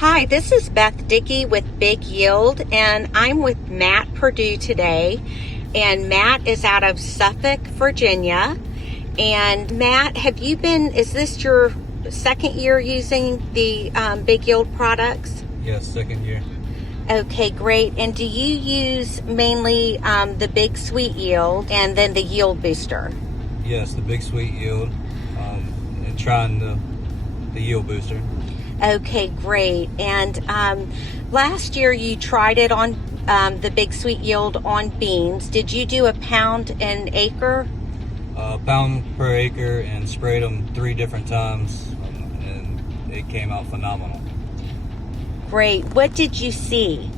Hi, this is Beth Dickey with Big Yield, and I'm with Matt Perdue today. And Matt is out of Suffolk, Virginia. And Matt, is this your second year using the Big Yield products? Yes, second year. Okay, great. And do you use mainly the BigSweetYield and then the Yield Booster? Yes, the BigSweetYield, and trying the Yield Booster. Okay, great. And last year you tried it on the BigSweetYield on beans. Did you do a pound an acre? Pound per acre, and sprayed them 3 different times, and it came out phenomenal. Great. What did you see?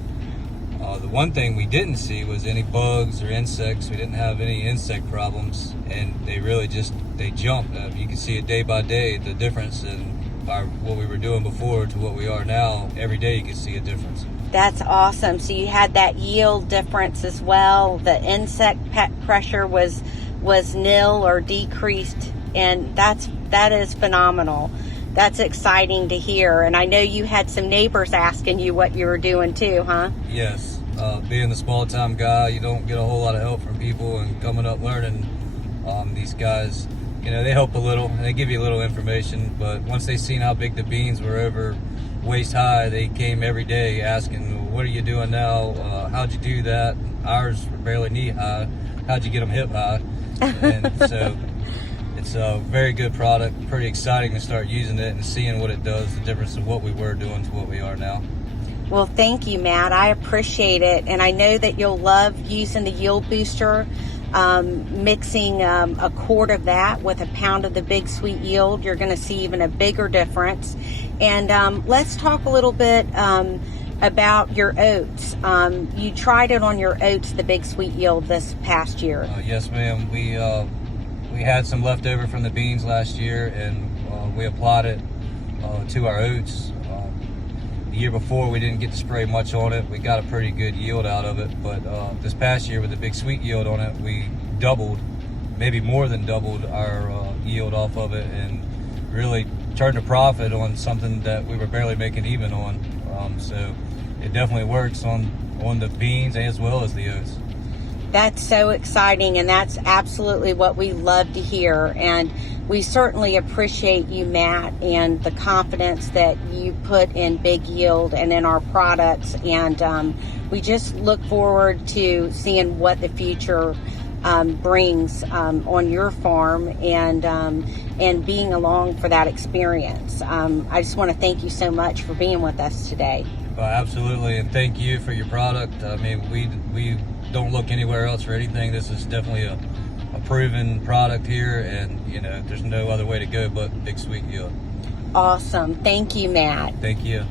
The one thing we didn't see was any bugs or insects. We didn't have any insect problems, and they really they jumped. You can see it day by day, the difference in what we were doing before to what we are now. Every day you can see a difference. That's awesome. So you had that yield difference as well. The insect pressure was nil or decreased, and that is phenomenal. That's exciting to hear. And I know you had some neighbors asking you what you were doing too, huh? Yes. Being the small time guy, you don't get a whole lot of help from people, and coming up learning, these guys, they help a little and they give you a little information, but once they seen how big the beans were, over waist high, they came every day asking, what are you doing now? How'd you do that? Ours were barely knee high. How'd you get them hip high? And so it's a very good product. Pretty exciting to start using it and seeing what it does, the difference of what we were doing to what we are now. Well, thank you, Matt. I appreciate it. And I know that you'll love using the Yield Booster, mixing a quart of that with a pound of the BigSweetYield. You're going to see even a bigger difference. And let's talk a little bit about your oats. You tried it on your oats, the BigSweetYield, this past year. Yes, ma'am. We had some left over from the beans last year, and we applied it to our oats. The year before, we didn't get to spray much on it. We got a pretty good yield out of it, but this past year with the BigSweetYield on it, we doubled, maybe more than doubled our yield off of it, and really turned a profit on something that we were barely making even on. So it definitely works on the beans as well as the oats. That's so exciting, and that's absolutely what we love to hear. And we certainly appreciate you, Matt, and the confidence that you put in Big Yield and in our products. And we just look forward to seeing what the future brings on your farm, and being along for that experience. I just want to thank you so much for being with us today. Absolutely, and thank you for your product. I mean, we don't look anywhere else for anything. This is definitely a proven product here, and there's no other way to go but BigSweetYield. Awesome. Thank you, Matt. Thank you.